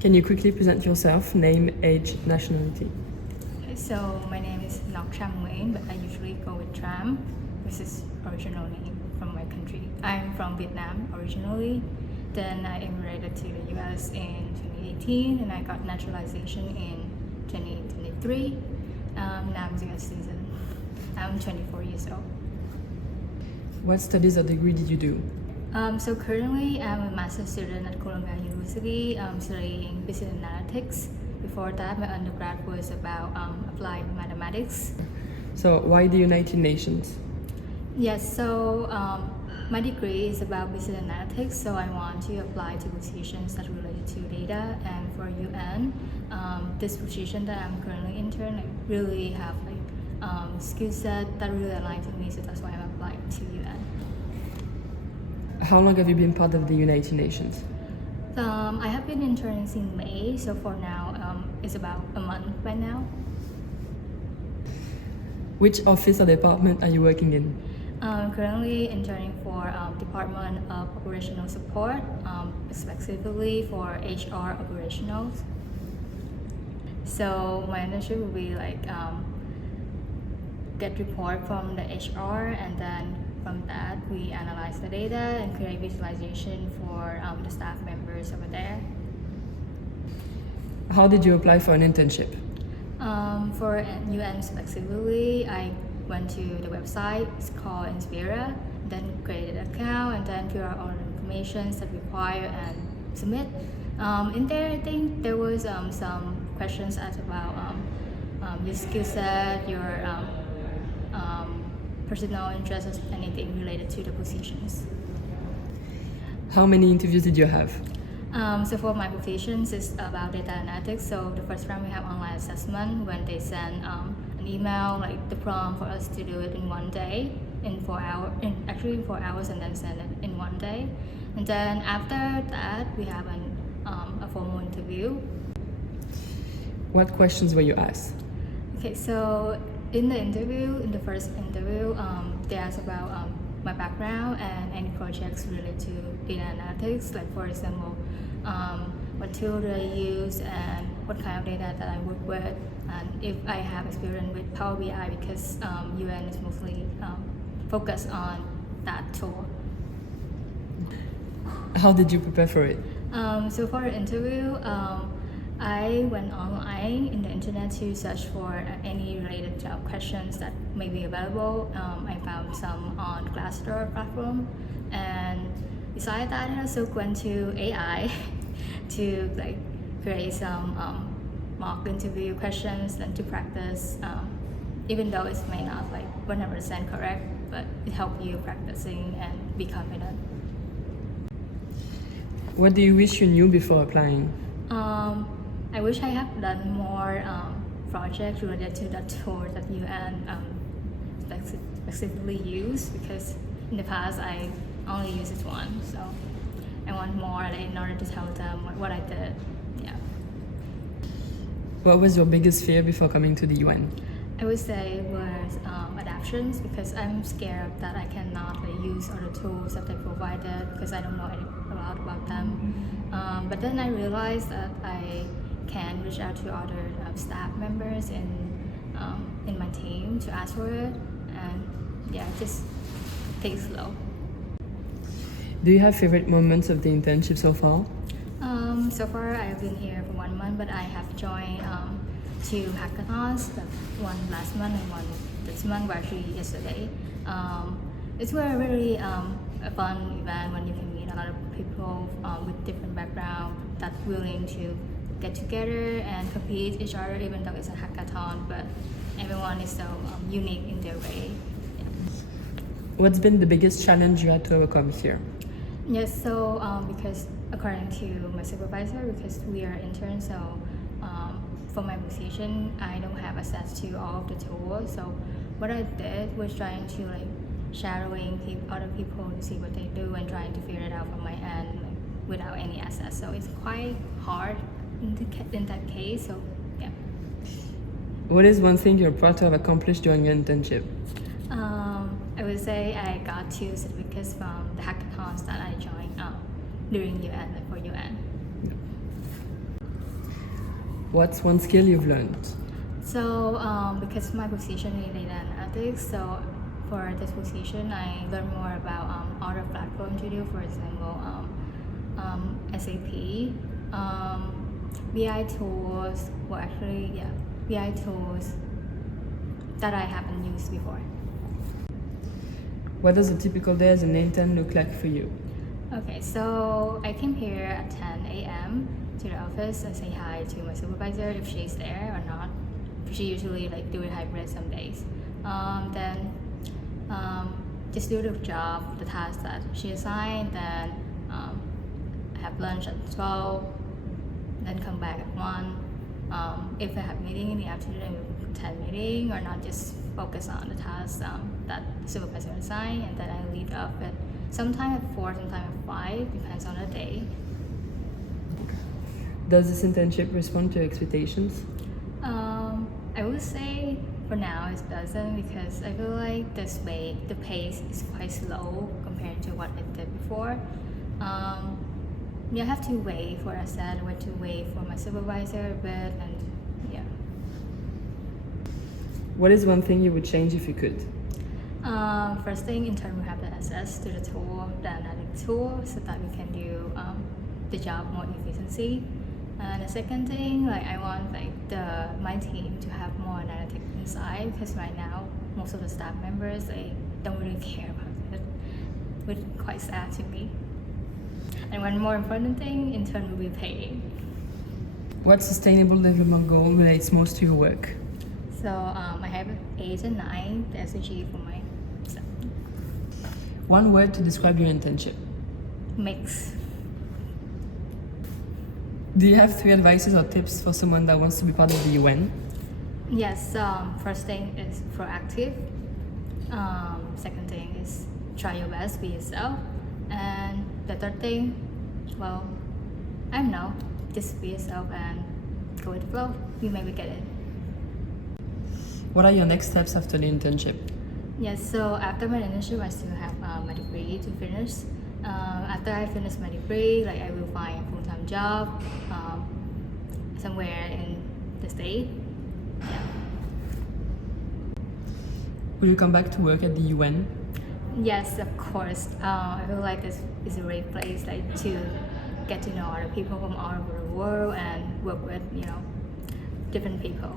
Can you quickly present yourself, name, age, nationality? So my name is Tram, but I usually go with Tram, which is original name from my country. I'm from Vietnam originally. Then I immigrated to the US in 2018 and I got naturalization in 2023. Now I'm a US citizen. I'm 24 years old. What studies or degree did you do? So currently I'm a master's student at Columbia University studying business analytics. Before that, my undergrad was about applied mathematics. So why the United Nations? Yes, so my degree is about business analytics, so I want to apply to positions that relate to data. And for UN, this position that I'm currently intern, I really have skill set that really aligns with me, so that's why I'm applying to UN. How long have you been part of the United Nations? I have been interning since May, so for now it's about a month by now. Which office or department are you working in? Currently interning for Department of Operational Support, specifically for HR operationals. So my internship will be get report from the HR, and then from that we analyze the data and create visualization for the staff members over there. How did you apply for an internship? For UN specifically, I went to the website, it's called Inspira, then created an account and then fill out all the information that require and submit. In there, I think there was some questions asked about your skill set, your personal interests, anything related to the positions. How many interviews did you have? So for my positions, it's about data analytics. So the first round we have online assessment when they send an email, like the prompt for us to do it in 1 day, in 4 hours, in 4 hours, and then send it in 1 day. And then after that, we have a formal interview. What questions were you asked? Okay, so in the first interview, they asked about my background and any projects related to data analytics, like for example, what tool do I use and what kind of data that I work with, and if I have experience with Power BI, because UN is mostly focused on that tool. How did you prepare for it? So for the interview, I went online in the internet to search for any related job questions that may be available. I found some on Glassdoor platform, and besides that, I also went to AI to create some mock interview questions and to practice. Even though it may not 100% correct, but it helps you practicing and be confident. What do you wish you knew before applying? I wish I have done more projects related to the tool that UN specifically use, because in the past I only used this one. So I want more in order to tell them what I did. Yeah. What was your biggest fear before coming to the UN? I would say was adaptations, because I'm scared that I cannot use other tools that they provided because I don't know a lot about them. But then I realized that I can reach out to other staff members in my team to ask for it, and just take it slow. Do you have favorite moments of the internship so far? So far I've been here for 1 month, but I have joined 2 hackathons, one last month and one this month, or actually yesterday. It's really a fun event when you can meet a lot of people with different backgrounds that willing to get together and compete each other, even though it's a hackathon, but everyone is so unique in their way. Yeah. What's been the biggest challenge you had to overcome here? Yes, so because according to my supervisor, because we are interns, so for my position, I don't have access to all of the tools. So what I did was trying to shadowing other people to see what they do and trying to figure it out from my end without any access. So it's quite hard in that case. So yeah. What is one thing you're proud to have accomplished during your internship? I would say I got 2 certificates from the hackathons that I joined during UN, for UN. What's one skill you've learned? So because my position is data analytics, so for this position, I learned more about other platforms to do, for example, SAP, BI tools, BI tools that I haven't used before. What does a typical day as an intern look like for you? Okay, so I came here at 10 a.m. to the office and say hi to my supervisor if she's there or not. She usually do it hybrid some days. Then just do the job, the task that she assigned. Then have lunch at 12. Then come back at 1. If I have meeting in the afternoon, I will attend meeting or not, just focus on the task that the supervisor assigned, and then I leave the office. Sometimes at 4, sometimes at 5, depends on the day. Does this internship respond to your expectations? I would say for now it doesn't, because I feel like the pace is quite slow compared to what I did before. I have to wait for a set, or to wait for my supervisor a bit, and yeah. What is one thing you would change if you could? First thing, intern will have the access to the tool, the analytic tool, so that we can do the job more efficiency. And the second thing, I want my team to have more analytic insight, because right now most of the staff members, they don't really care about it, which is quite sad to me. And one more important thing, intern will be paid. What sustainable development goal relates most to your work? So I have 8 and 9, the SG for my self. One word to describe your internship. Mix. Do you have 3 advices or tips for someone that wants to be part of the UN? Yes, first thing is proactive. Second thing is try your best, be yourself. And the third thing, well, I don't know, just be yourself and go with the flow. You maybe get it. What are your next steps after the internship? Yes, so after my internship, I still have my degree to finish. After I finish my degree, I will find a full-time job somewhere in the state. Yeah. Will you come back to work at the UN? Yes, of course. I feel like this is a great place to get to know other people from all over the world and work with different people.